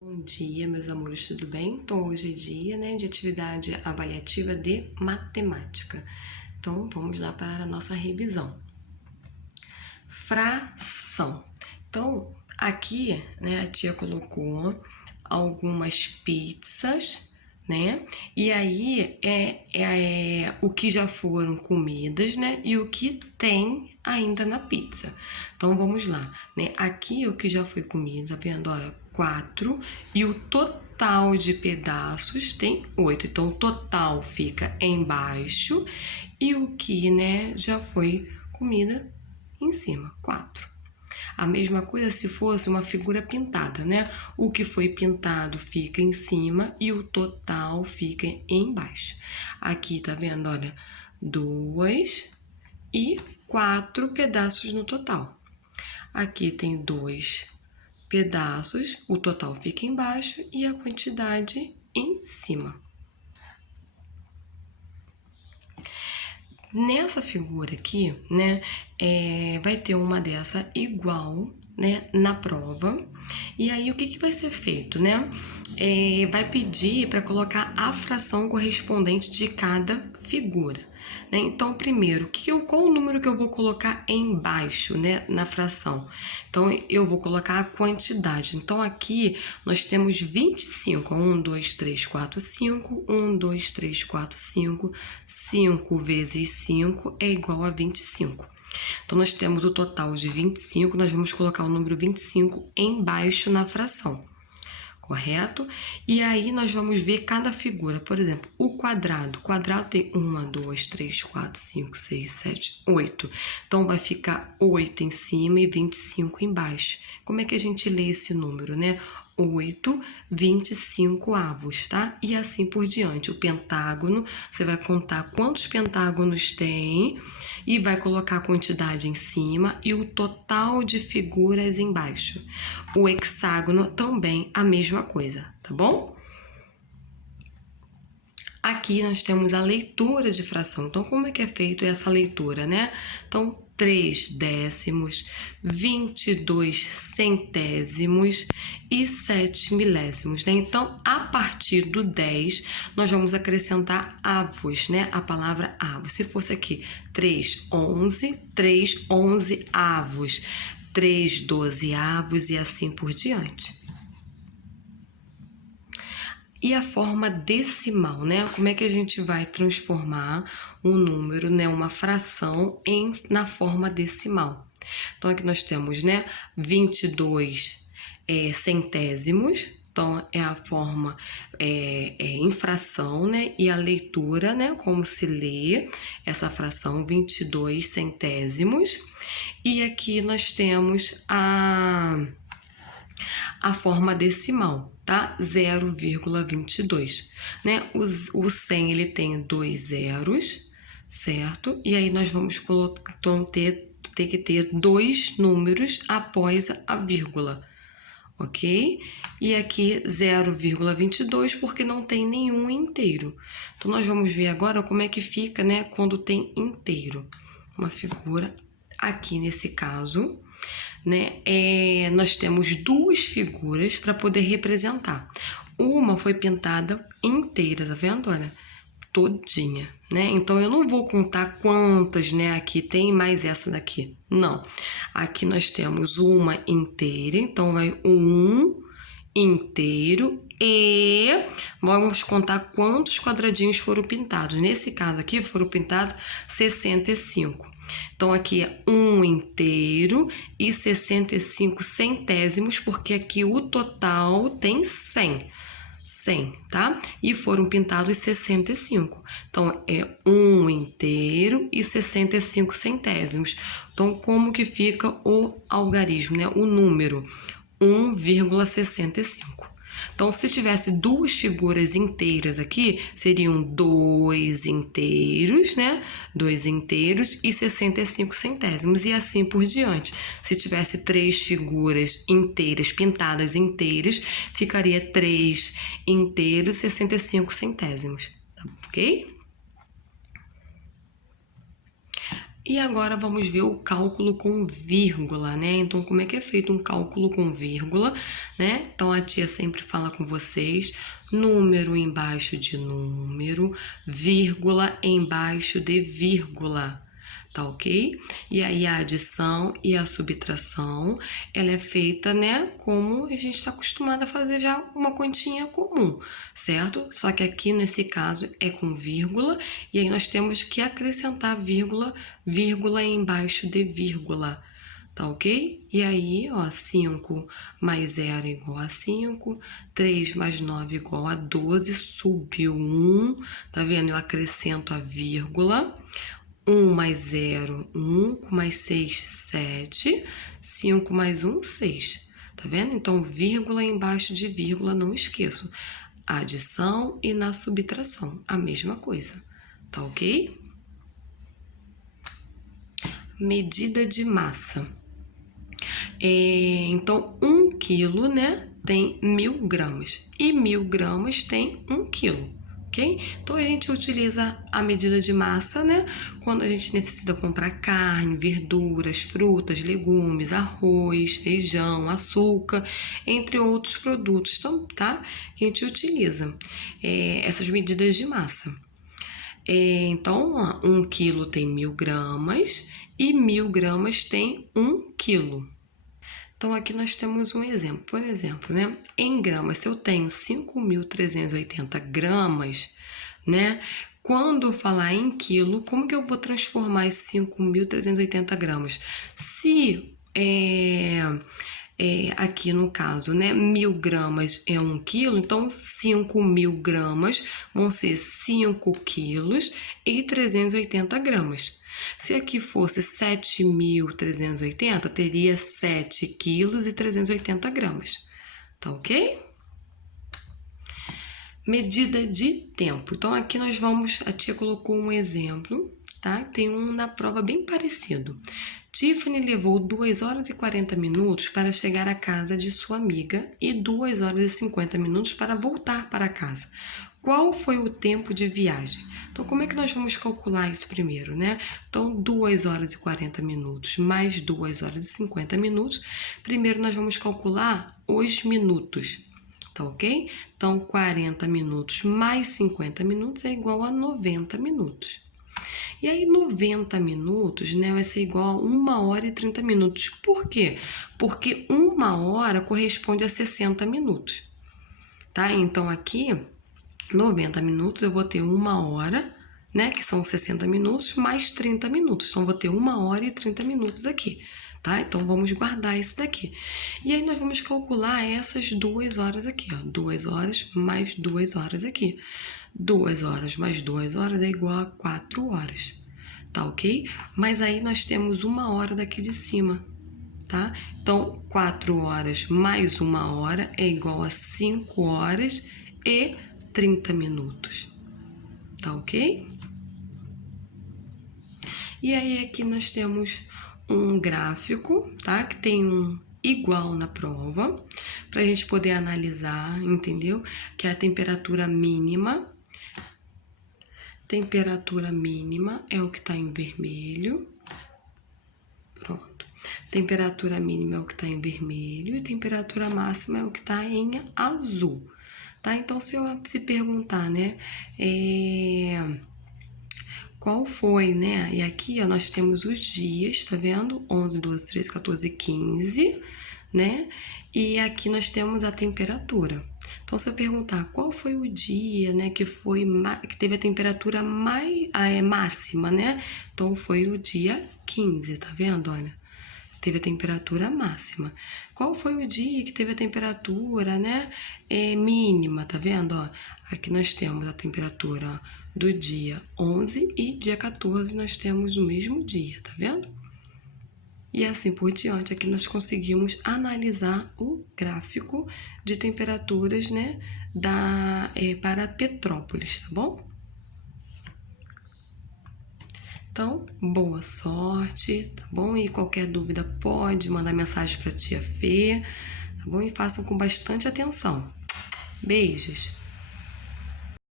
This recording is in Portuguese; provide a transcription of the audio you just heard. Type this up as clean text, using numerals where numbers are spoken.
Bom dia, meus amores, tudo bem? Então, hoje é dia, de atividade avaliativa de matemática. Então, vamos lá para a nossa revisão. Fração. Então, aqui, a tia colocou algumas pizzas, E aí é o que já foram comidas, E o que tem ainda na pizza. Então, vamos lá, Aqui o que já foi comida, tá vendo? Olha, 4 e o total de pedaços tem 8. Então, o total fica embaixo e o que, já foi comida em cima, 4. A mesma coisa se fosse uma figura pintada, O que foi pintado fica em cima e o total fica embaixo. Aqui, tá vendo? Olha, 2 e 4 pedaços no total. Aqui tem 2 pedaços, o total fica embaixo e a quantidade em cima. Nessa figura aqui, vai ter uma dessa igual, na prova. E aí, o que vai ser feito, vai pedir para colocar a fração correspondente de cada figura, Então, primeiro, qual o número que eu vou colocar embaixo, na fração? Então, eu vou colocar a quantidade. Então, aqui nós temos 25. 1, 2, 3, 4, 5. 1, 2, 3, 4, 5. 5 vezes 5 é igual a 25. Então, nós temos o total de 25, nós vamos colocar o número 25 embaixo na fração, correto? E aí, nós vamos ver cada figura. Por exemplo, o quadrado. O quadrado tem 1, 2, 3, 4, 5, 6, 7, 8. Então, vai ficar 8 em cima e 25 embaixo. Como é que a gente lê esse número, 8, 25 avos, tá? E assim por diante. O pentágono, você vai contar quantos pentágonos tem e vai colocar a quantidade em cima e o total de figuras embaixo. O hexágono também a mesma coisa, tá bom? Aqui nós temos a leitura de fração. Então, como é que é feito essa leitura, Então, 3 décimos, 22 centésimos e 7 milésimos, Então, a partir do 10, nós vamos acrescentar avos, A palavra avos. Se fosse aqui 3 11 avos, 3 12 avos e assim por diante. E a forma decimal, Como é que a gente vai transformar um número, uma fração na forma decimal? Então, aqui nós temos, 22 centésimos. Então, é a forma em fração, E a leitura, como se lê essa fração, 22 centésimos. E aqui nós temos a forma decimal, tá? 0,22, O 100, ele tem 2 zeros, certo? E aí nós vamos ter que ter 2 números após a vírgula, ok? E aqui 0,22 porque não tem nenhum inteiro. Então, nós vamos ver agora como é que fica, quando tem inteiro. Uma figura aqui nesse caso, nós temos 2 figuras para poder representar. Uma foi pintada inteira, tá vendo? Olha, todinha, Então, eu não vou contar quantas, aqui tem mais essa daqui. Não. Aqui nós temos uma inteira, então vai um inteiro e vamos contar quantos quadradinhos foram pintados. Nesse caso aqui, foram pintados 65. Então, aqui é 1 inteiro e 65 centésimos, porque aqui o total tem 100, tá? E foram pintados 65. Então, é 1 inteiro e 65 centésimos. Então, como que fica o algarismo, O número 1,65. Então, se tivesse 2 figuras inteiras aqui, seriam 2 inteiros, 2 inteiros e 65 centésimos, e assim por diante. Se tivesse 3 figuras inteiras, pintadas inteiras, ficaria 3 inteiros e 65 centésimos, ok? E agora vamos ver o cálculo com vírgula, né? Então, como é que é feito um cálculo com vírgula, né? Então, a tia sempre fala com vocês, número embaixo de número, vírgula embaixo de vírgula, tá ok? E aí a adição e a subtração, ela é feita, né, como a gente está acostumado a fazer já uma continha comum, certo? Só que aqui nesse caso é com vírgula, e aí nós temos que acrescentar vírgula, vírgula embaixo de vírgula, tá ok? E aí, ó, 5 mais 0 igual a 5, 3 mais 9 igual a 12, subiu 1, tá vendo? Eu acrescento a vírgula, 1 mais 0, 1, mais 6, 7, 5 mais 1, 6. Tá vendo? Então, vírgula embaixo de vírgula, não esqueço. Adição e na subtração, a mesma coisa. Tá ok? Medida de massa. Então, 1 quilo, né, tem 1000 gramas. E 1000 gramas tem 1 quilo. Ok? Então, a gente utiliza a medida de massa, né? Quando a gente necessita comprar carne, verduras, frutas, legumes, arroz, feijão, açúcar, entre outros produtos, então, tá? Que a gente utiliza essas medidas de massa. Então, ó, 1 quilo tem 1000 gramas e 1000 gramas tem 1 quilo. Então, aqui nós temos um exemplo. Por exemplo, né? Em gramas, se eu tenho 5.380 gramas, né? Quando eu falar em quilo, como que eu vou transformar esses 5.380 gramas? Se aqui no caso, né, 1000 gramas é 1 quilo, então 5.000 gramas vão ser 5 quilos e 380 gramas. Se aqui fosse 7.380, teria 7 quilos e 380 gramas, tá ok? Medida de tempo. Então, aqui nós vamos, a tia colocou um exemplo, tá? Tem um na prova bem parecido. Tiffany levou 2 horas e 40 minutos para chegar à casa de sua amiga e 2 horas e 50 minutos para voltar para casa. Qual foi o tempo de viagem? Então, como é que nós vamos calcular isso primeiro, né? Então, 2 horas e 40 minutos mais 2 horas e 50 minutos. Primeiro, nós vamos calcular os minutos, tá ok? Então, 40 minutos mais 50 minutos é igual a 90 minutos. E aí, 90 minutos, né, vai ser igual a 1 hora e 30 minutos. Por quê? Porque 1 hora corresponde a 60 minutos, tá? Então, aqui, 90 minutos, eu vou ter 1 hora, né, que são 60 minutos, mais 30 minutos. Então, vou ter 1 hora e 30 minutos aqui, tá? Então, vamos guardar esse daqui. E aí, nós vamos calcular essas 2 horas aqui, ó. 2 horas mais 2 horas aqui. 2 horas mais 2 horas é igual a 4 horas, tá ok? Mas aí nós temos 1 hora daqui de cima, tá? Então, 4 horas mais 1 hora é igual a 5 horas e 30 minutos, tá ok? E aí aqui nós temos um gráfico, tá? Que tem um igual na prova, para a gente poder analisar, entendeu? Que é a temperatura mínima. Temperatura mínima é o que está em vermelho. Pronto. Temperatura mínima é o que está em vermelho e temperatura máxima é o que está em azul, tá? Então, se eu se perguntar, né, qual foi, né? E aqui, ó, nós temos os dias, tá vendo? 11, 12, 13, 14, 15, né? E aqui nós temos a temperatura. Então, se eu perguntar qual foi o dia, né, que teve a temperatura máxima, né? Então, foi o dia 15, tá vendo? Olha, teve a temperatura máxima. Qual foi o dia que teve a temperatura, né, mínima, tá vendo? Ó, aqui nós temos a temperatura do dia 11 e dia 14 nós temos o mesmo dia, tá vendo? E assim por diante, aqui nós conseguimos analisar o gráfico de temperaturas, né, para Petrópolis, tá bom? Então, boa sorte, tá bom? E qualquer dúvida pode mandar mensagem para a tia Fê, tá bom? E façam com bastante atenção. Beijos!